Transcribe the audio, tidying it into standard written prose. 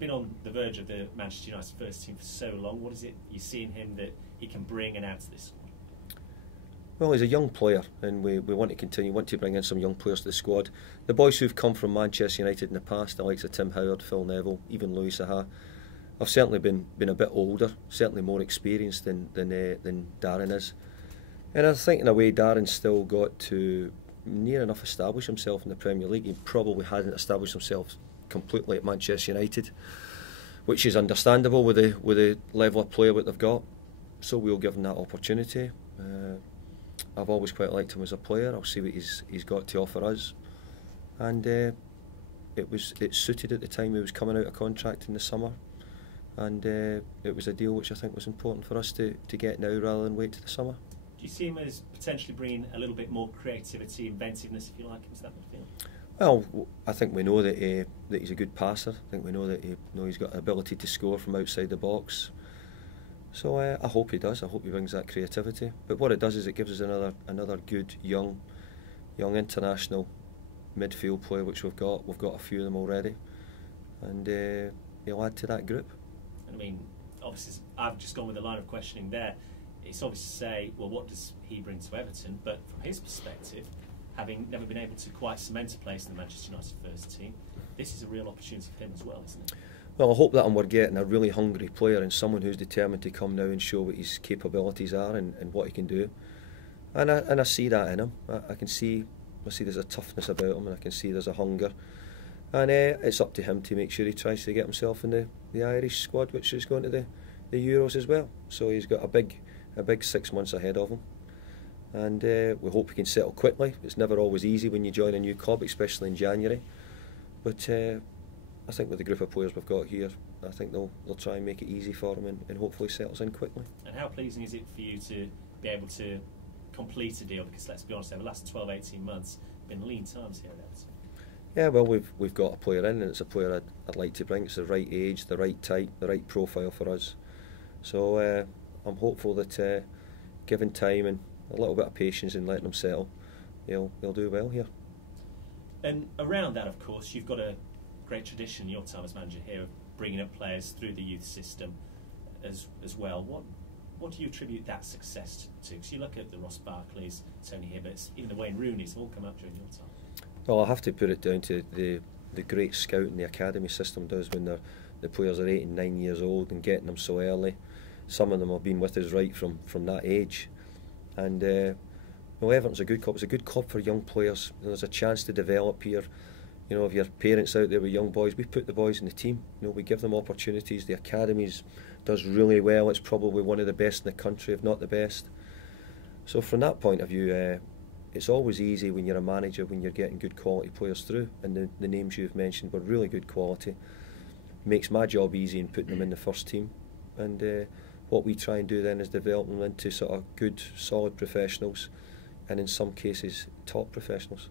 been on the verge of the Manchester United first team for so long. What is it you see in him that he can bring and add to this squad? Well, he's a young player, and we want to continue, want to bring in some young players to the squad. The boys who've come from Manchester United in the past, the likes of Tim Howard, Phil Neville, even Louis Saha, have certainly been a bit older, certainly more experienced than Darron is. And I think in a way Darron's still got to near enough establish himself in the Premier League. He probably hasn't established himself completely at Manchester United, which is understandable with the level of player that they've got. So we'll give him that opportunity. I've always quite liked him as a player. I'll see what he's got to offer us. And it suited at the time he was coming out of contract in the summer. And it was a deal which I think was important for us to get now rather than wait to the summer. Do you see him as potentially bringing a little bit more creativity, inventiveness, if you like, into that midfield? Well, I think we know that he's a good passer. I think we know that he's got an ability to score from outside the box. So I hope he does. I hope he brings that creativity. But what it does is it gives us another good young international midfield player, which we've got. We've got a few of them already, and he'll add to that group. I mean, obviously, I've just gone with the line of questioning there. It's obvious to say, well, what does he bring to Everton? But from his perspective, having never been able to quite cement a place in the Manchester United first team, this is a real opportunity for him as well, isn't it? Well, I hope that we're getting a really hungry player and someone who's determined to come now and show what his capabilities are and what he can do. And I see that in him. I see there's a toughness about him, and I can see there's a hunger. And it's up to him to make sure he tries to get himself in the Irish squad, which is going to the Euros as well. So he's got a big 6 months ahead of him. And we hope he can settle quickly. It's never always easy when you join a new club, especially in January. But I think with the group of players we've got here, I think they'll try and make it easy for him and hopefully settles in quickly. And how pleasing is it for you to be able to complete a deal? Because let's be honest, over the last 12-18 months, been lean times here at Everton. Yeah, well, we've got a player in, and it's a player I'd like to bring. It's the right age, the right type, the right profile for us. So I'm hopeful that given time and a little bit of patience and letting him settle, he'll do well here. And around that, of course, you've got a great tradition in your time as manager here of bringing up players through the youth system as well. What do you attribute that success to? Because you look at the Ross Barkleys, Tony Hibberts, even the Wayne Rooney's have all come up during your time. Well, I have to put it down to the great scouting the academy system does when the players are 8 and 9 years old and getting them so early. Some of them have been with us right from that age. And well, Everton's a good club. It's a good club for young players. There's a chance to develop here. You know, if your parents out there with young boys, we put the boys in the team. You know, we give them opportunities. The academies does really well. It's probably one of the best in the country, if not the best. So from that point of view, it's always easy when you're a manager, when you're getting good quality players through, and the names you've mentioned were really good quality. Makes my job easy in putting them in the first team. And what we try and do then is develop them into sort of good, solid professionals, and in some cases, top professionals.